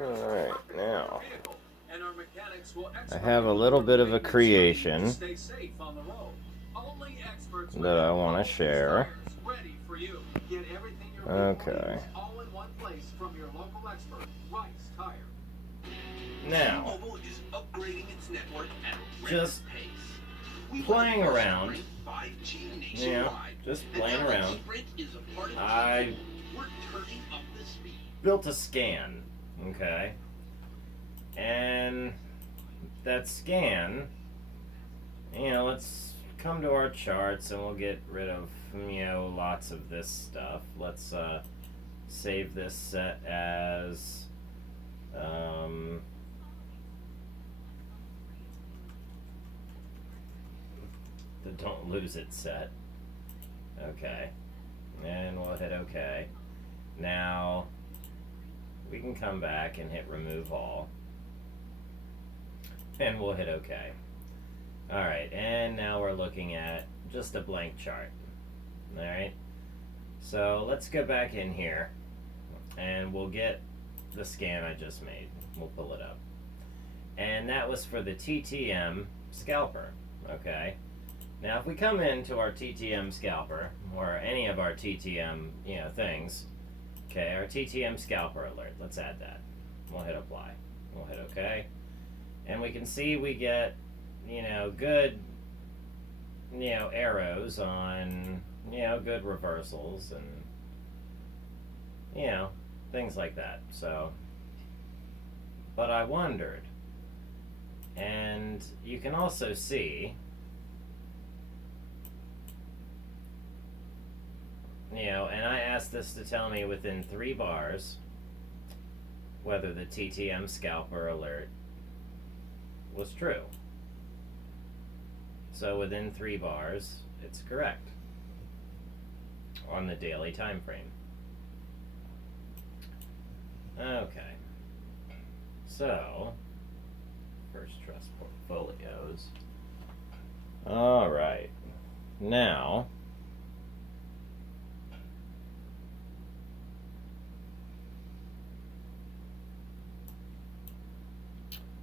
Alright, now I have a little bit of a creation that I want to share. Okay. Now, just playing around, just playing around, I built a scan, okay? And that scan, let's come to our charts and we'll get rid of, lots of this stuff. Let's save this set as the don't lose it set. Okay. And we'll hit OK. Now we can come back and hit remove all. And we'll hit OK. Alright, and now we're looking at just a blank chart. Alright, so let's go back in here and we'll get the scan I just made. We'll pull it up. And that was for the Ttm Scalper. Okay, now if we come into our Ttm Scalper, or any of our Ttm things, okay, our Ttm Scalper Alert, let's add that. We'll hit apply. We'll hit OK. And we can see we get good arrows on good reversals and things like that. So, but I wondered, and you can also see and I asked this to tell me within 3 bars whether the Ttm Scalper Alert was true. So within 3 bars, it's correct on the daily time frame. Okay. So, First Trust portfolios. All right. Now,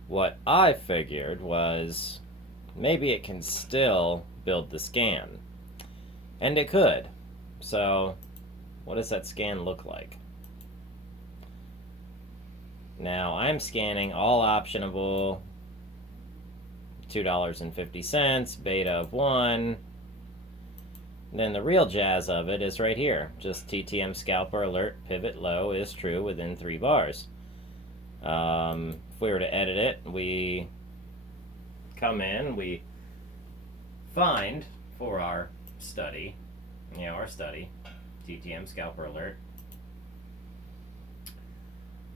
what I figured was maybe it can still build the scan. And it could. So, what does that scan look like? Now, I'm scanning all optionable, $2.50, beta of 1. Then the real jazz of it is right here. Just Ttm Scalper Alert, pivot low is true within 3 bars. If we were to edit it, we come in, we find for our study, Ttm Scalper Alert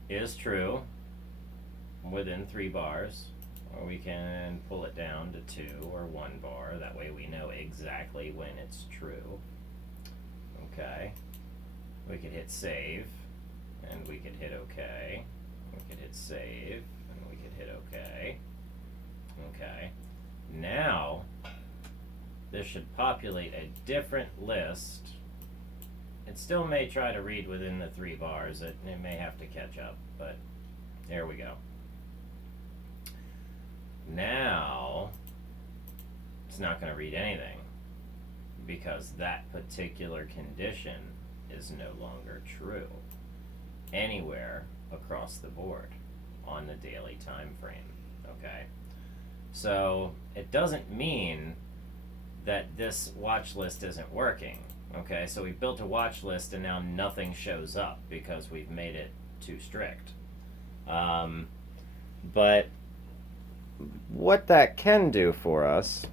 is true within 3 bars, or we can pull it down to 2 or 1 bar. That way we know exactly when it's true. Okay. We could hit save, and we could hit OK. We could hit save, and we could hit OK. Okay. Now, this should populate a different list. It still may try to read within the 3 bars. It may have to catch up, but there we go. Now, it's not going to read anything because that particular condition is no longer true anywhere across the board on the daily time frame. Okay? So, it doesn't mean that this watch list isn't working. Okay, so we built a watch list and now nothing shows up because we've made it too strict. But what that can do for us,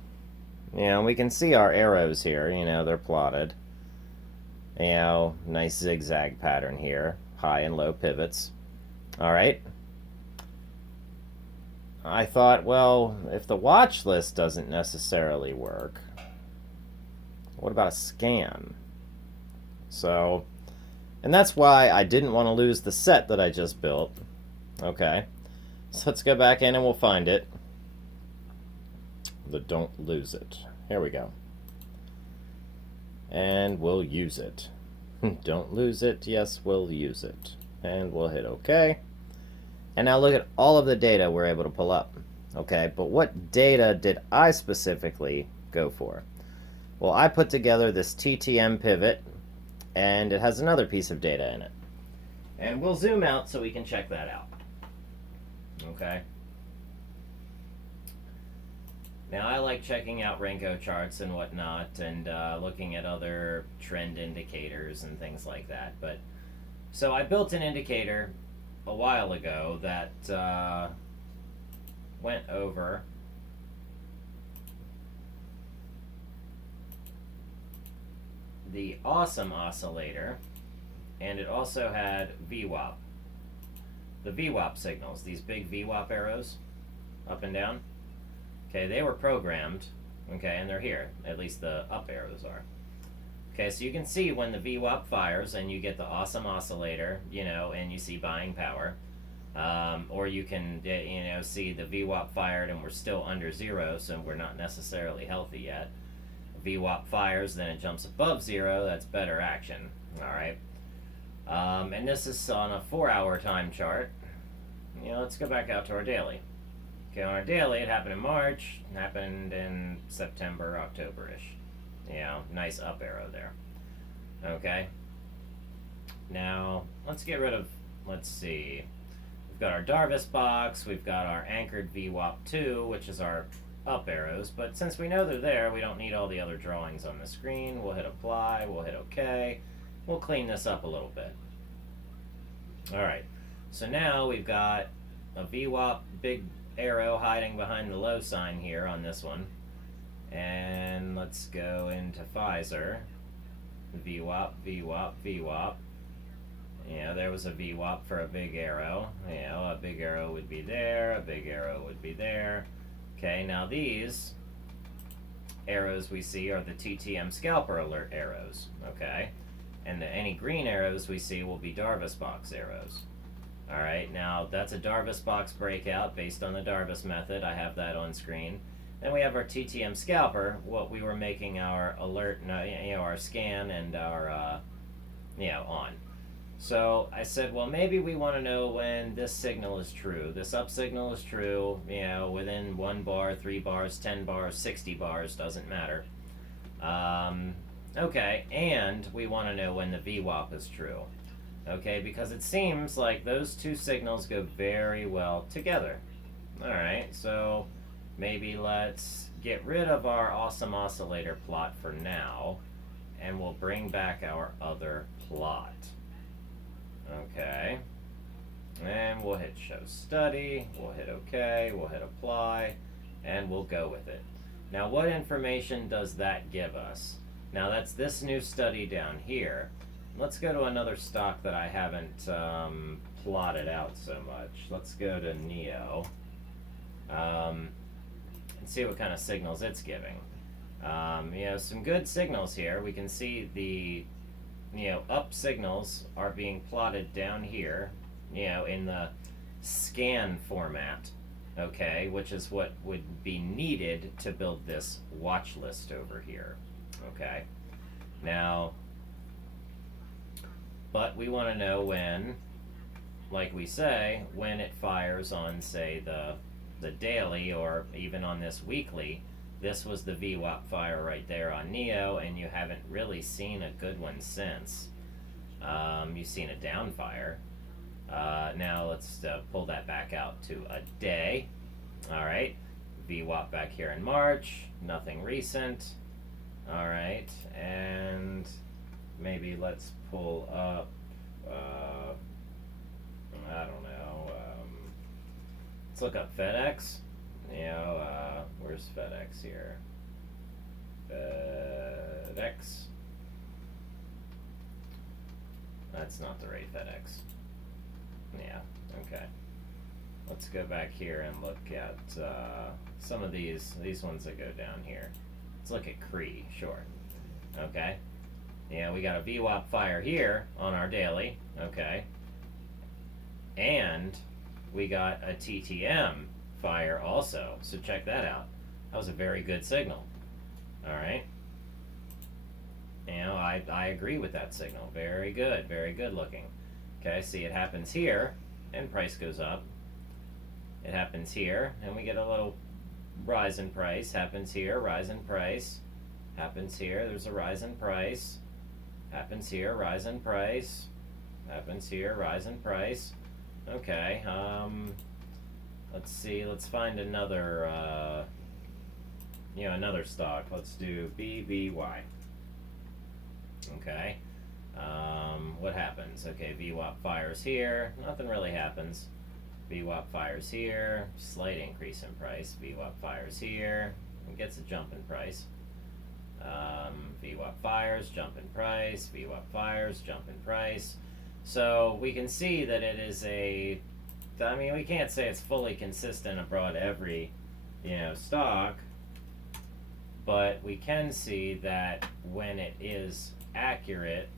we can see our arrows here, they're plotted. Nice zigzag pattern here, high and low pivots. All right. I thought, well, if the watch list doesn't necessarily work, what about a scan? So, and that's why I didn't want to lose the set that I just built. Okay, so let's go back in and we'll find it. The don't lose it. Here we go. And we'll use it. Don't lose it. Yes, we'll use it. And we'll hit OK. And now look at all of the data we're able to pull up. Okay, but what data did I specifically go for? Well, I put together this TTM pivot, and it has another piece of data in it. And we'll zoom out so we can check that out. Okay. Now, I like checking out Renko charts and whatnot, and looking at other trend indicators and things like that. But so I built an indicator a while ago that went over the awesome oscillator, and it also had V-Wap. The V-Wap signals, these big V-Wap arrows up and down. Okay, they were programmed, okay, and they're here. At least the up arrows are. Okay, so you can see when the V-Wap fires and you get the awesome oscillator, you know, and you see buying power. Or you can, you know, see the V-Wap fired and we're still under zero, so we're not necessarily healthy yet. V-Wap fires, then it jumps above zero, that's better action, all right? And this is on a 4-hour time chart. You know, let's go back out to our daily. Okay, on our daily, it happened in March, it happened in September, October-ish. You know, nice up arrow there. Okay. Now, let's get rid of, let's see. We've got our Darvis box, we've got our anchored VWAP 2, which is our up arrows, but since we know they're there, we don't need all the other drawings on the screen. We'll hit apply, we'll hit OK. We'll clean this up a little bit. Alright, so now we've got a VWAP big arrow hiding behind the low sign here on this one. And let's go into Pfizer. VWAP, VWAP, VWAP. Yeah, there was a VWAP for a big arrow. You know, a big arrow would be there, a big arrow would be there. Okay, now these arrows we see are the Ttm Scalper Alert arrows, okay? And any green arrows we see will be Darvis box arrows. Alright, now that's a Darvis box breakout based on the Darvis method. I have that on screen. Then we have our TTM Scalper, what we were making our alert, you know, our scan and our, you know, on. So I said, well, maybe we want to know when this signal is true. This up signal is true, you know, within 1 bar, 3 bars, 10 bars, 60 bars, doesn't matter. Okay, and we want to know when the VWAP is true. Okay, because it seems like those two signals go very well together. Alright, so maybe let's get rid of our awesome oscillator plot for now, and we'll bring back our other plot. Okay, and we'll hit show study, we'll hit OK, we'll hit apply, and we'll go with it. Now what information does that give us? Now that's this new study down here. Let's go to another stock that I haven't plotted out so much. Let's go to Neo and see what kind of signals it's giving. You know, some good signals here. We can see the up signals are being plotted down here, you know, in the scan format, okay, which is what would be needed to build this watch list over here, okay. Now, but we want to know when, like we say, when it fires on, say, the daily or even on this weekly. This was the VWAP fire right there on Neo, and you haven't really seen a good one since. You've seen a down fire. Now let's pull that back out to a day. Alright, VWAP back here in March, nothing recent. Alright, and maybe let's pull up, I don't know, let's look up FedEx. You know, where's FedEx here? FedEx. That's not the right FedEx. Yeah, okay. Let's go back here and look at some of these ones that go down here. Let's look at Cree, sure. Okay. Yeah, we got a VWAP fire here on our daily, okay. And we got a TTM fire also, so check that out. That was a very good signal. Alright. I agree with that signal. Very good looking. Okay, see, it happens here, and price goes up. It happens here, and we get a little rise in price. Happens here, rise in price. Happens here, there's a rise in price. Happens here, rise in price. Happens here, rise in price. Okay, let's see, let's find another, another stock. Let's do BVY. Okay, what happens? Okay, VWAP fires here, nothing really happens. VWAP fires here, slight increase in price. VWAP fires here, and gets a jump in price. VWAP fires, jump in price. VWAP fires, jump in price. So we can see that it is we can't say it's fully consistent abroad every, stock, but we can see that when it is accurate,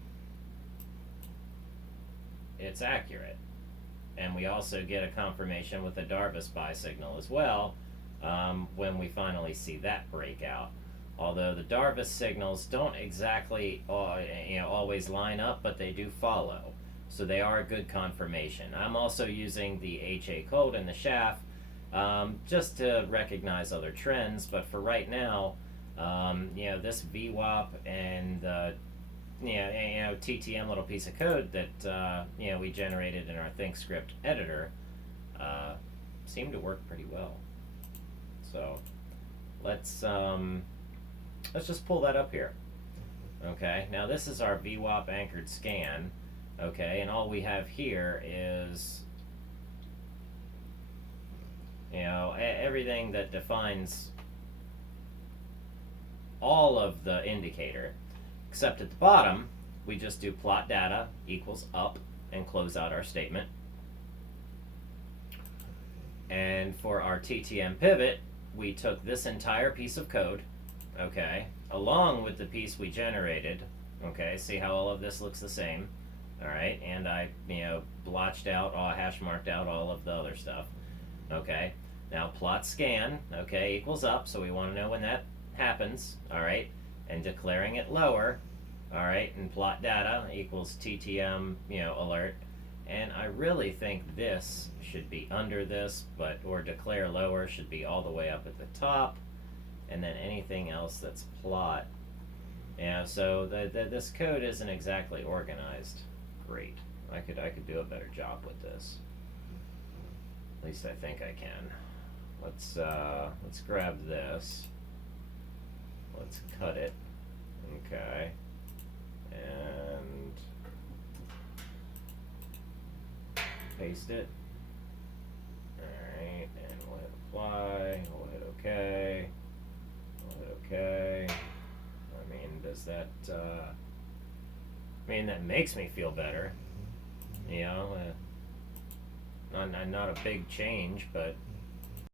it's accurate. And we also get a confirmation with the Darvis buy signal as well, when we finally see that breakout. Although the Darvis signals don't exactly always line up, but they do follow. So they are a good confirmation. I'm also using the HA code in the shaft just to recognize other trends, but for right now, this VWAP and TTM little piece of code that we generated in our ThinkScript editor seem to work pretty well. So let's just pull that up here. Okay, now this is our VWAP anchored scan. Okay, and all we have here is everything that defines all of the indicator, except at the bottom we just do plot data equals up and close out our statement. And for our TTM pivot, we took this entire piece of code, okay, along with the piece we generated. Okay, see how all of this looks the same. All right, and I blotched out, hash marked out all of the other stuff. Okay, now plot scan, okay, equals up, so we want to know when that happens. All right, and declaring it lower. All right, and plot data equals TTM alert. And I really think this should be under this, or declare lower should be all the way up at the top, and then anything else that's plot. So this code isn't exactly organized. Great. I could do a better job with this. At least I think I can. Let's grab this. Let's cut it. Okay. And paste it. Alright, and we'll hit apply, we'll hit OK, we'll hit OK. I mean, does that, that makes me feel better. Not a big change, but